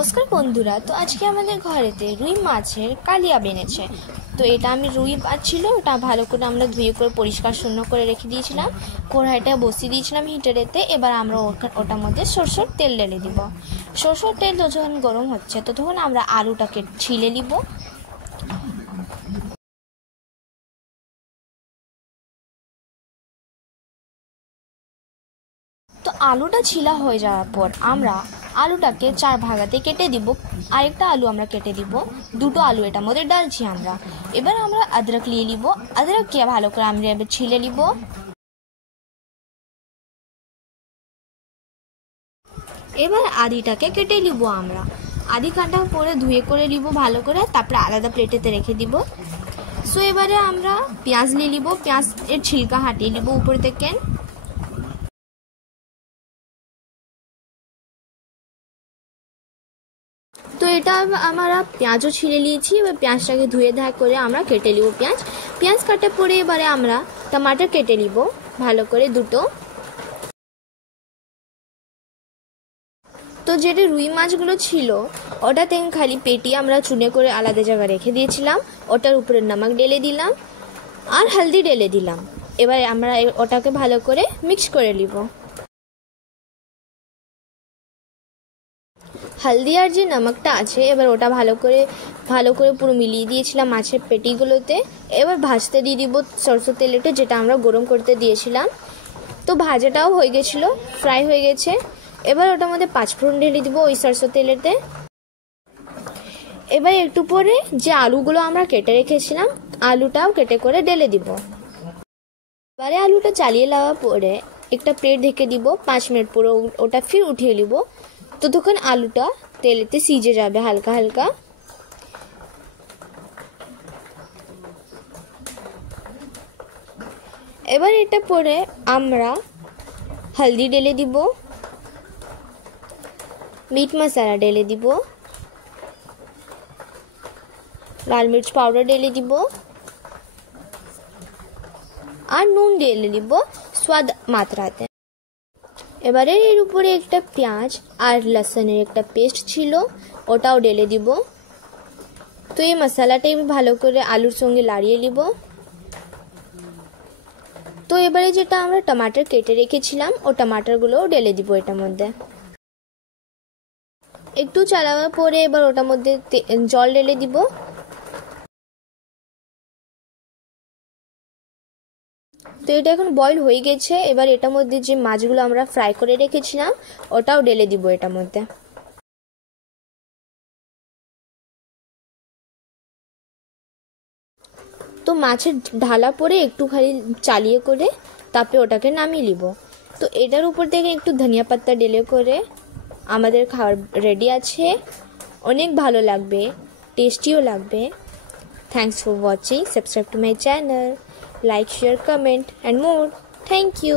নমস্কার বন্ধুরা। তো আজকে আমাদের ঘরেতে রুই মাছের কালিয়া বেনেছে। তো এটা আমি রুই মাছ ছিল, ওটা ভালো করে আমরা ধুয়ে করে পরিষ্কার শূন্য করে রেখে দিয়েছিলাম। কড়াইটা বসিয়ে দিয়েছিলাম হিটারেতে। এবার আমরা ওটার মধ্যে সরষের তেল ঢেলে দিব। সরষের তেল যখন গরম হচ্ছে তো তখন আমরা আলুটাকে ছিলে নিব। তো আলুটা ছিলা হয়ে যাওয়ার পর আমরা আলুটাকে 4 ভাগাতে কেটে দিব। আরেকটা আলু আমরা কেটে দিব, দুটো আলু এটার মধ্যে ডালছি আমরা। এবার আমরা আদরক নিয়ে নিব, আদরককে ভালো করে আমরা এবার ছিলে নিব। এবার আদিটাকে কেটে নিব আমরা। আদি কাটার পরে ধুয়ে করে নিব ভালো করে, তারপরে আলাদা প্লেটেতে রেখে দিব। সো এবারে আমরা পেঁয়াজ নিয়ে নিব, পেঁয়াজের ছিলকা হাটিয়ে নিব উপর থেকে। তো এটা আমরা পেঁয়াজও ছিলে নিয়েছি। এবার পেঁয়াজটাকে ধুয়ে ধাক করে আমরা কেটে নিব। পেঁয়াজ কাটার পরে এবারে আমরা টমাটো কেটে নিব ভালো করে দুটো। তো যেটা রুই মাছগুলো ছিল ওটাতে খালি পেটি আমরা চুনে করে আলাদা জায়গায় রেখে দিয়েছিলাম। ওটার উপরে নমক ঢেলে দিলাম আর হলদি ঢেলে দিলাম। এবার আমরা ওটাকে ভালো করে মিক্স করে নিব। হলদি আর যে নমকটা আছে এবার ওটা ভালো করে পুরো মিলিয়ে দিয়েছিলাম মাছের পেটিগুলোতে। এবার ভাজতে দিয়ে দিব সরষের তেলটা, যেটা আমরা গরম করতে দিয়েছিলাম। তো ভাজাটাও হয়ে গেছিলো, ফ্রাই হয়ে গেছে। এবার ওটার মধ্যে 5 ফোড়ন ঢেলে দিব ওই সরষের তেলেতে। এবার একটু পরে যে আলুগুলো আমরা কেটে রেখেছিলাম আলুটাও কেটে করে ঢেলে দিব। এবারে আলুটা চালিয়ে নেওয়ার পরে একটা প্লেট ঢেকে দিব 5 মিনিট পুরো, ওটা ফির উঠিয়ে নিব। তো তখন আলুটা তেলেতে সিজে যাবে হালকা হালকা। এবার এটা পরে আমরা হলদি ঢেলে দিব, মিট মশলা ঢেলে দিব, লাল মির্চ পাউডার ঢেলে দিব আর নুন ঢেলে দিব স্বাদ মাত্রাতে। এবারে এর উপরে একটা পেঁয়াজ আর লসুনের একটা পেস্ট ছিল ওটাও ঢেলে দিব। তো এই মশলাটাই ভালো করে আলুর সঙ্গে লাড়িয়ে নিব। তো এবারে যেটা আমরা টমাটার কেটে রেখেছিলাম ও টমাটারগুলোও ঢেলে দিব এটার মধ্যে। একটু চালাবার পরে এবার ওটার মধ্যে জল ঢেলে দিব। তো এটা এখন বয়েল হয়ে গেছে। এবার এটার মধ্যে যে মাছগুলো আমরা ফ্রাই করে রেখেছিলাম ওটাও ঢেলে দিব এটার মধ্যে। তো মাছের ঢালা পরে একটু খালি চালিয়ে করে তারপরে ওটাকে নামিয়ে নিব। তো এটার উপর থেকে একটু ধনিয়া পাতা ঢেলে করে আমাদের খাবার রেডি আছে। অনেক ভালো লাগবে, টেস্টিও লাগবে। Thanks for watching, subscribe to my channel, like, share, comment and more. Thank you.